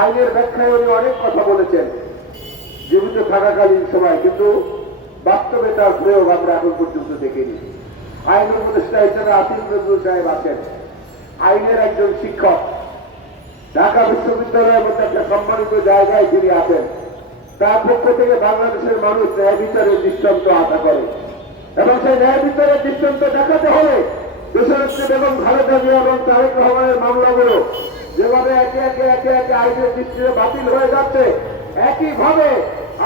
আইনের ব্যাখ্যায় উনি অনেক কথা বলেছেন। জীবিত থাকাকালীন সময়, কিন্তু বাস্তবে তার প্রয়োগ আমরা এখন পর্যন্ত দেখিনি। আইন উপদেষ্টা হিসেবে আসিফ নজরুল সাহেব আছেন। আইনের একজন শিক্ষক। ঢাকা বিশ্ববিদ্যালয়ের মধ্যে একটা সম্মানিত জায়গায় তিনি আছেন। তার পক্ষ থেকে বাংলাদেশের মানুষ ন্যায় বিচারের দৃষ্টান্ত আশা করে। এবং সেই ন্যায় বিচারের দৃষ্টান্ত দেখাতে হলে দেশনেত্রী বেগম খালেদা জিয়া এবং তারেক রহমানের মামলাগুলো যেভাবে একে একে একে একে আইনের দৃষ্টিতে বাতিল হয়ে যাচ্ছে, একইভাবে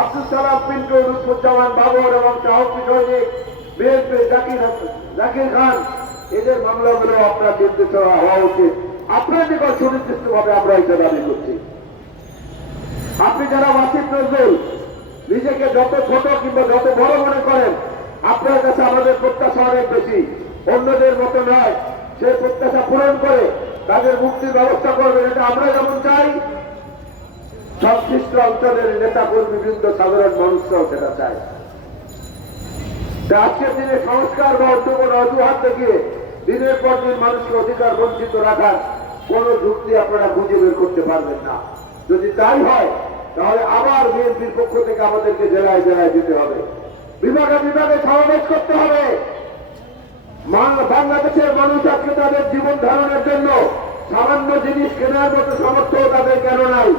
আব্দুল সালাম পিন্টু রুফুজ্জামান বাবর এবং সাহসী সৈনিক, বিএনপি, জাকির জাকির খান, এদের মামলাগুলো আপনার নির্দেশনা হওয়া উচিত। আপনার নিকট সুনির্দিষ্টভাবে আমরা এটা দাবি করছি। আপনি যারা ওয়াসিফ নজরুল, নিজেকে যত ছোট কিংবা যত বড় মনে করেন, আপনার কাছে আমাদের প্রত্যাশা অনেক বেশি। অন্যদের মতো নয়, সে প্রত্যাশা পূরণ করে তাদের মুক্তির ব্যবস্থা করবেন এটা আমরা যেমন চাই। সংশ্লিষ্ট অঞ্চলের নেতা কর্মীবৃন্দ সাধারণ মানুষরাও সেটা চায়। আজকের দিনে সংস্কার বা অন্য কোনো অজুহাত দেখিয়ে দিনের পর দিন মানুষকে অধিকার বঞ্চিত রাখার কোন যুক্তি আপনারা খুঁজে বের করতে পারবেন না। যদি তাই হয়, তাহলে আবার বিএনপির পক্ষ থেকে আমাদেরকে জেলায় জেলায় যেতে হবে। বিভাগে বিভাগে সমাবেশ করতে হবে। বাংলাদেশের মানুষ আজকে তাদের জীবন ধারণের জন্য সামান্য জিনিস কেনার মতো সামর্থ্য তাদের কেন নাই?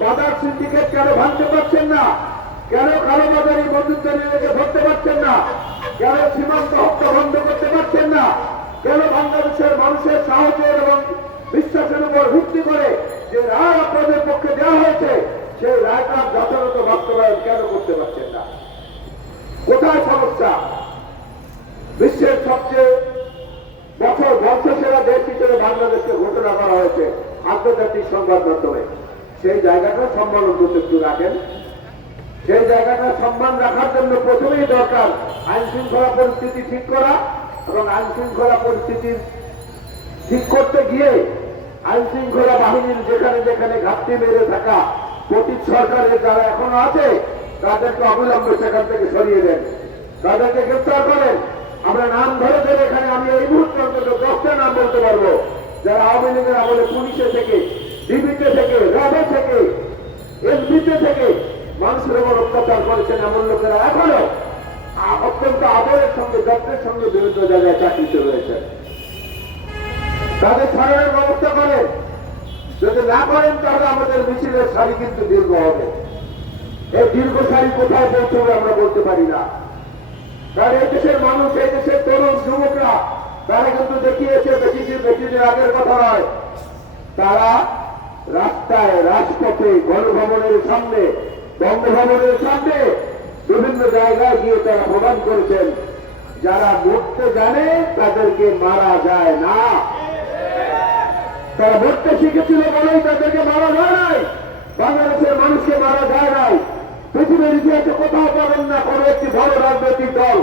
বাজার সিন্ডিকেট কেন ভাঙতে পারছেন না? কেন কালোবাজারি মজুদারিকে ধরতে পারছেন না? কেন সীমান্ত হত্যা বন্ধ করতে পারছেন না? কেন বাংলাদেশের মানুষের সাহসের এবং বিশ্বাসের উপর ভিত্তি করে যে রায় আপনাদের পক্ষে দেওয়া হয়েছে, সেই রায়টার যথাযথ বাস্তবায়ন কেন করতে পারছেন না? কোথায় সমস্যা? বিশ্বের সবচেয়ে করা হয়েছে আন্তর্জাতিক সংবাদ মাধ্যমে। সেই জায়গাটা সম্মান একটু রাখেন। সেই জায়গাটা সম্মান রাখার জন্য প্রথমেই দরকার আইন শৃঙ্খলা পরিস্থিতি ঠিক করা এবং আইন শৃঙ্খলা পরিস্থিতির ঠিক করতে গিয়ে আইন শৃঙ্খলা বাহিনীর যেখানে যেখানে ঘাটতি মেরে থাকা পতিত সরকারের যারা এখনও আছে, তাদেরকে অবিলম্বে সেখান থেকে সরিয়ে দেন। তাদেরকে গ্রেপ্তার করেন। আমরা নাম ধরে ধরে এখানে আমি এই মুহূর্তে অন্তত দশটা নাম বলতে পারব। যারা আওয়ামী লীগের আমলে পুলিশে থেকে, ডিবিতে থেকে, র্যাবে থেকে এসবিতে থেকে মানুষের উপর অত্যাচার করেছেন এমন লোকেরা এখনও অত্যন্ত আদরের সঙ্গে যত্নের সঙ্গে বিভিন্ন জায়গায় চাকরিতে রয়েছেন। তাদের ছাড়ানোর ব্যবস্থা করেন। যদি না করেন, তাহলে আমাদের মিছিলের সারি কিন্তু দীর্ঘ হবে। এই দীর্ঘ সারি কোথায় পৌঁছবে আমরা বলতে পারি না। কারণ এই দেশের মানুষ, এই দেশের তরুণ, যুবকরা তারা কিন্তু দেখিয়েছে বেশি দিন বেশি দিন আগের কথা নয়। তারা রাস্তায়, রাজপথে গণভবনের সামনে বঙ্গভবনের সামনে বিভিন্ন জায়গায় গিয়ে তারা প্রদান করেছেন। যারা মরতে জানে, তাদেরকে মারা যায় না। তারা মরতে শিখেছিল বলেই তাদেরকে মারা যায় নাই। বাংলাদেশের মানুষকে মারা যায় নাই। পৃথিবীর ইতিহাসে কোথাও পাবেন না কোনো একটি বড় রাজনৈতিক দল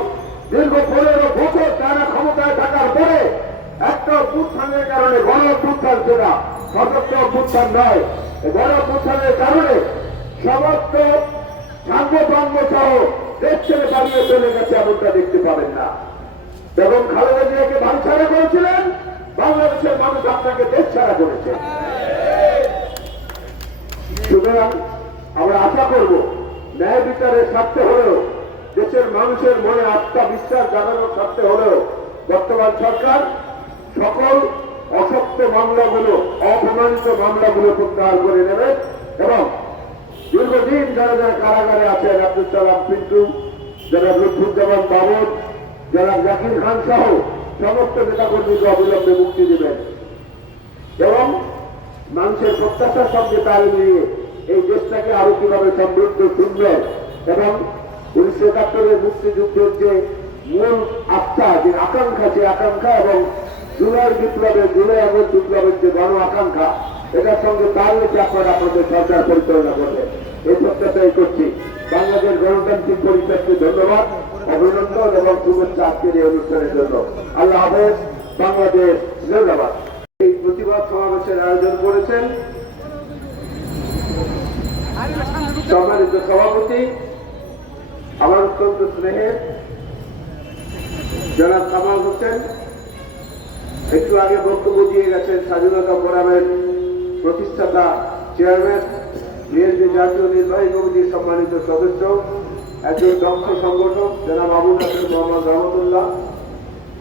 দীর্ঘ পনেরো বছর তারা ক্ষমতায় থাকার পরে একটা অভ্যুত্থানের কারণে গণ অভ্যুত্থান সেটা সশস্ত্র অভ্যুত্থান নয়। গণ অভ্যুত্থানের কারণে সমস্ত সাংগঠন্য সহ দেশ ছেড়ে পালিয়ে চলে গেছে এমনটা দেখতে পাবেন না। এবং খালেদা জিয়াকে বাড়ি ছাড়া করেছিলেন, বাংলাদেশের মানুষ আপনাকে দেশ ছাড়া করেছে। সুতরাং আমরা আশা করব, ন্যায় বিচারের স্বার্থে হলেও দেশের মানুষের মনে আস্থা বিশ্বাস স্বার্থে হলেও বর্তমান সরকার সকল অসত্য মামলাগুলো অপ্রমাণিত মামলাগুলো প্রত্যাহার করে নেবে এবং দীর্ঘদিন যারা যারা কারাগারে আছেন আব্দুল সালাম পিন্টু যারা লুৎফুজ্জামান বাবর যারা জাকির খান সহ সমস্ত নেতাকর্মীকে অবিলম্বে মুক্তি দেবেন এবং মানুষের প্রত্যাশার সঙ্গে তাল মিলিয়ে এই দেশটাকে আরও কীভাবে সমৃদ্ধ, সুন্দর এবং উনিশশো একাত্তরের মুক্তিযুদ্ধের যে মূল আস্থা, যে আকাঙ্ক্ষা যে আকাঙ্ক্ষা এবং জুলাই বিপ্লবের জুলাই আগস্ট বিপ্লবের যে গণ আকাঙ্ক্ষা, এটার সঙ্গে তাল রেখে আপনারা আপনাদের সরকার পরিচালনা করবেন। এই প্রত্যাশাই করছি। বাংলাদেশ গণতান্ত্রিক পরিষদকে ধন্যবাদ, অভিনন্দন এবং শুভেচ্ছা আজকের এই অনুষ্ঠানের জন্য। আল্লাহ হাফেজ, বাংলাদেশ ধন্যবাদ এই প্রতিবাদ সমাবেশের আয়োজন করেছেন সম্মানিত সভাপতি আমার অত্যন্ত স্নেহের যারা কামাল হোসেন একটু আগে বক্তব্য দিয়ে গেছেন স্বাধীনতা ফোরামের প্রতিষ্ঠাতা চেয়ারম্যান, বিএনপি জাতীয় নির্বাহী কমিটির সম্মানিত সদস্য, একজন দক্ষ সংগঠক যারা আবু নাসির মোহাম্মদ রহমতুল্লাহ।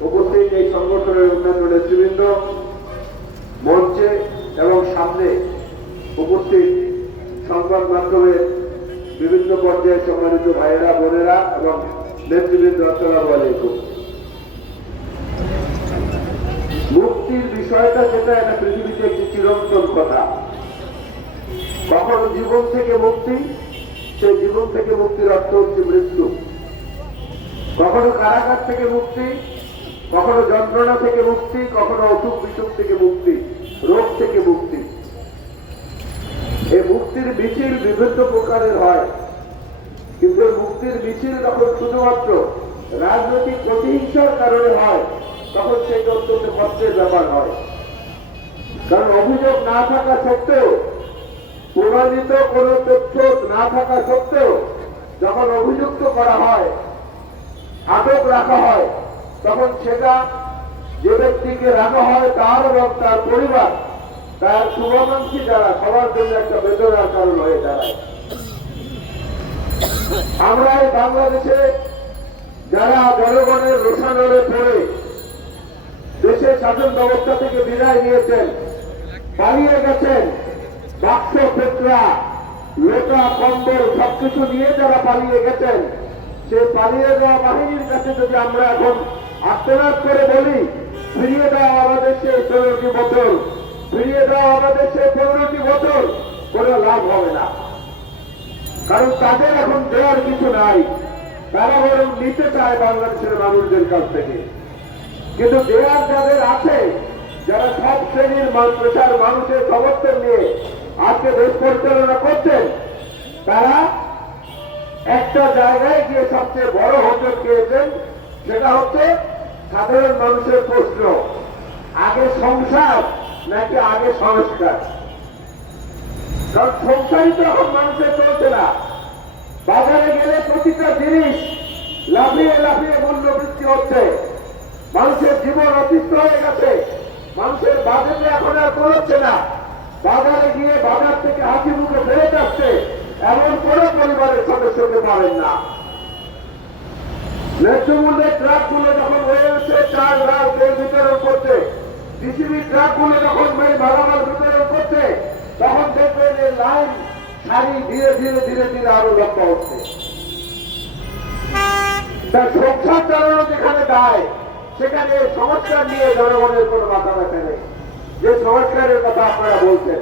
উপস্থিত এই সংগঠনের অন্যান্য নেতৃবৃন্দ মঞ্চে এবং সামনে উপস্থিত সংবাদ মাধ্যমের বিভিন্ন পর্যায়ে সম্মানিত ভাইয়েরা, বোনেরা এবং নেতৃবৃন্দ, আসসালামু আলাইকুম। মুক্তির বিষয়টা যেটা, এটা পৃথিবীতে একটি চিরন্তন কথা। কখনো জীবন থেকে মুক্তি, সেই জীবন থেকে মুক্তির অর্থ হচ্ছে মৃত্যু। কখনো কারাগার থেকে মুক্তি, কখনো যন্ত্রণা থেকে মুক্তি, কখনো অসুখ বিসুখ থেকে মুক্তি রোগ থেকে মুক্তি এই মুক্তির মিছিল বিভিন্ন প্রকারের হয়। কিন্তু মুক্তির মিছিল যখন শুধুমাত্র রাজনৈতিক প্রতিহিংসার কারণে হয়, তখন সেই অত্যন্ত কষ্টের ব্যাপার হয়। কারণ অভিযোগ না থাকা সত্ত্বেও, প্রমাণিত কোনো তথ্য না থাকা সত্ত্বেও যখন অভিযুক্ত করা হয়, আটক রাখা হয়, তখন সেটা যে ব্যক্তিকে রাখা হয় তার এবং তার পরিবার তার শুভাকাঙ্ক্ষী যারা, সবার জন্য একটা বেদনার কারণ হয়ে দাঁড়ায়। আমরা এই বাংলাদেশে যারা জনগণের রোষানলে পড়ে, দেশের শাসন ব্যবস্থা থেকে বিদায় নিয়েছেন, পালিয়ে গেছেন, বাক্স পেটরা লোটা, কম্বল সবকিছু নিয়ে যারা পালিয়ে গেছেন, সেই পালিয়ে যাওয়া বাহিনীর কাছে যদি আমরা এখন আত্মনাদ করে বলি, ফিরিয়ে দাও আমাদের সেই পনেরোটি বছর ফিরিয়ে দাও আমাদের সেই পনেরোটি বছর, কোনো লাভ হবে না। কারণ তাদের এখন দেওয়ার কিছু নাই। তারা বরং নিতে চায় বাংলাদেশের মানুষদের কাছ থেকে। কিন্তু দেওয়ার যাদের আছে, যারা সব শ্রেণির পেশার মানুষের সমর্থন নিয়ে আজকে দেশ পরিচালনা করছেন, তারা একটা জায়গায় গিয়ে সবচেয়ে বড় হোটেল খেয়েছেন সেটা হচ্ছে সাধারণ মানুষের প্রশ্ন। আগে সংসার নাকি আগে সংস্কার? কারণ সংসারই তো এখন মানুষের চলছে না। বাজারে গেলে প্রতিটা জিনিস লাফিয়ে লাফিয়ে মূল্য বৃদ্ধি হচ্ছে। মানুষের জীবন অতিষ্ঠ হয়ে গেছে। মানুষের বাজেটে এখন আর করছে না। বাজারে গিয়ে বাজার থেকে হাসি মুখে ফেরত আসছে। এমন কোন পরিবারের সদস্যকে পারেন না। ন্যায্য মূল্যের ট্রাকগুলো যখন হয়ে উঠছে, চার লাখ তেল বিতরণ করছে পৃথিবীর ট্রাকগুলো যখন মেয়ে মালামাল বিতরণ করছে, তখন দেখবেন এই লাইন সারি ধীরে ধীরে ধীরে ধীরে আরও লম্বা হচ্ছে। তার সংসার চালানো যেখানে দায় সেখানে সংস্কার নিয়ে জনগণের কোনো মাথা ব্যথা নেই। যে সংস্কারের কথা আপনারা বলছেন,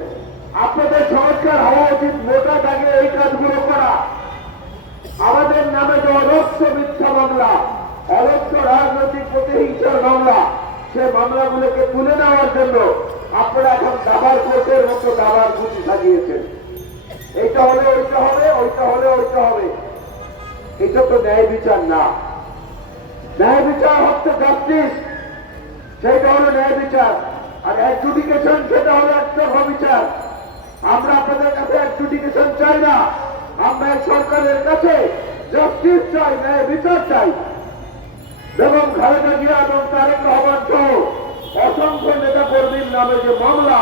আপনাদের সংস্কার হওয়া উচিত মোটা দাগে এই কাজগুলো করা। আমাদের নামে যে অদক্ষ মিথ্যা মামলা অদক্ষ রাজনৈতিক প্রতিহিংসার মামলা সে মামলাগুলোকে তুলে নেওয়ার জন্য আপনারা এখন দাবার কোর্টের মতো দাবার খুঁটি সাজিয়েছেন এইটা হলে ওইটা হবে, ওইটা হলে ওইটা হবে। এটা তো ন্যায় বিচার না। ন্যায় বিচার হচ্ছে জাস্টিস সেইটা হলো ন্যায় বিচার। আর অ্যাডজুডিকেশন সেটা হলো একটা বিচার। আমরা আপনাদের কাছে অ্যাডজুডিকেশন চাই না। আমরা সরকারের কাছে জাস্টিস চাই, ন্যায় বিচার চাই। এবং খালেদা জিয়া এবং তারেক রহমান সহ অসংখ্য নেতা কর্মীর নামে যে মামলা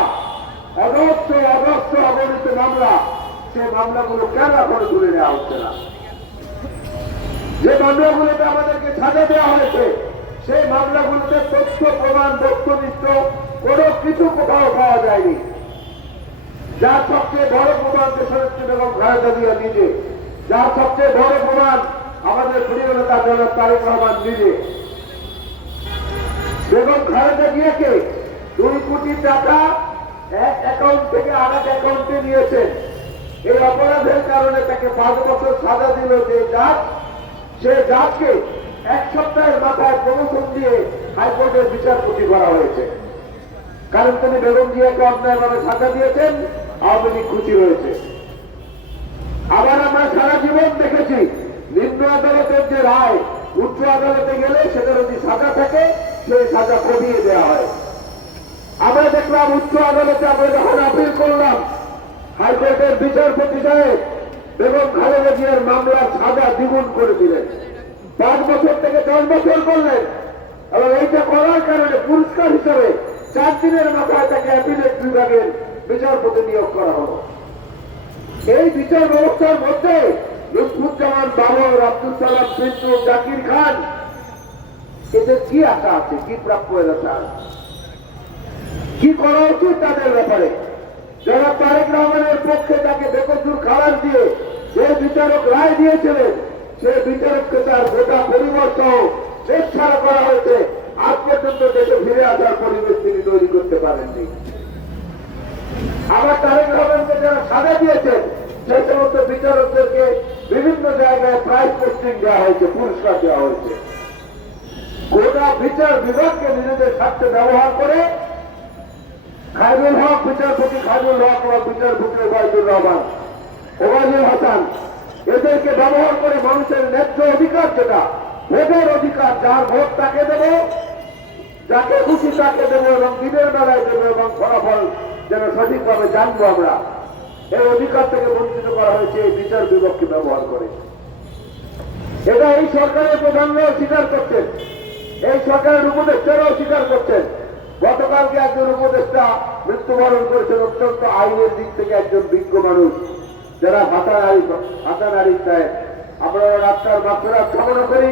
অদস্য অদস্য অগণিত মামলা, সেই মামলাগুলো কেন এখনও তুলে নেওয়া হচ্ছে না? যে মামলাগুলোতে আমাদেরকে সাজা দেওয়া হয়েছে, সেই মামলাগুলোতে তথ্য, প্রমাণ বস্তুনিষ্ঠ কোনো কিছু কোথাও পাওয়া যায়নি। যার সবচেয়ে বড় প্রমাণ দেশনেত্রী বেগম খালেদা জিয়া নিজে, যার সবচেয়ে বড় প্রমাণ আমাদের প্রিয় নেতা জনাব তারেক রহমান নিজে। বেগম খালেদা জিয়াকে দুই কোটি টাকা এক অ্যাকাউন্ট থেকে আর এক অ্যাকাউন্টে নিয়েছেন। এই অপরাধের কারণে তাকে পাঁচ বছর সাজা দিল যে জাজ সে জাজকে এক সপ্তাহের মাথায় প্রমোশন দিয়ে হাইকোর্টের বিচারপতি করা হয়েছে। কারণ তিনি বেগম জিয়াকে অন্যায়ভাবে সাজা দিয়েছেন, আওয়ামী লীগ খুশি রয়েছে। আবার আমরা সারা জীবন দেখেছি আদালতের যে রায়, উচ্চ আদালতে গেলে সেটা যদি সাজা থাকে, সেই সাজা কমিয়ে দেওয়া হয়। আমরা দেখলাম উচ্চ আদালতে আমরা যখন আপিল করলাম, হাইকোর্টের বিচারপতি সাহেব বেগম খালেদা জিয়ার মামলার সাজা দ্বিগুণ করে দিলেন। পাঁচ বছর থেকে দশ বছর করলেন। এবং এইটা করার কারণে পুরস্কার হিসাবে চার দিনের মাথায় তাকে অ্যাপিলেট বিভাগের বিচারপতি নিয়োগ করা হলো। এই বিচার ব্যবস্থার মধ্যে লুৎফুজ্জামান বাবর আব্দুল সালাম পিন্টু জাকির খান। এদের কি আশা আছে? কি প্রাপ্য আছে? কি করা উচিত তাদের ব্যাপারে? যারা তারেক রহমানের পক্ষে তাকে বেকসুর খালাস দিয়ে যে বিচারক রায় দিয়েছিলেন, সে বিচারককে তার গোটা পরিবার সহ করা হয়েছে। আজ পর্যন্ত দেশে ফিরে আসার পরিবেশ তিনি তৈরি করতে পারেননি। আবার তারেক রহমানকে যারা সাজা দিয়েছেন সেই সমস্ত বিচারকদেরকে বিভিন্ন জায়গায় প্রাইজ পোস্টিং দেওয়া হয়েছে, পুরস্কার দেওয়া হয়েছে। গোটা বিচার বিভাগকে নিজেদের স্বার্থে ব্যবহার করে খায়রুল হক বিচারপতি, খায়রুল হক এবং বিচারপতি ওবায়দুর রহমান, ওবায়দুল হাসান, এদেরকে ব্যবহার করে মানুষের ন্যায্য অধিকার যেটা, ভোটের অধিকার, যার ভোট তাকে দেবো, যাকে খুশি তাকে দেবো এবং দিনের বেলায় দেবো এবং ফলাফল যেন সঠিকভাবে জানব আমরা। এই অধিকার থেকে বঞ্চিত করা হয়েছে, এই বিচার বিভাগকে ব্যবহার করে। এটা এই সরকারের প্রধানরাও স্বীকার করছেন। এই সরকারের উপদেষ্টারাও স্বীকার করছেন। গতকালকে একজন উপদেষ্টা মৃত্যুবরণ করেছেন, অত্যন্ত আইনের দিক থেকে একজন বিজ্ঞ মানুষ, যারা হাসান আলী হাসান আলী সাহেব আমরা রাস্তার মাত্রা কামনা করি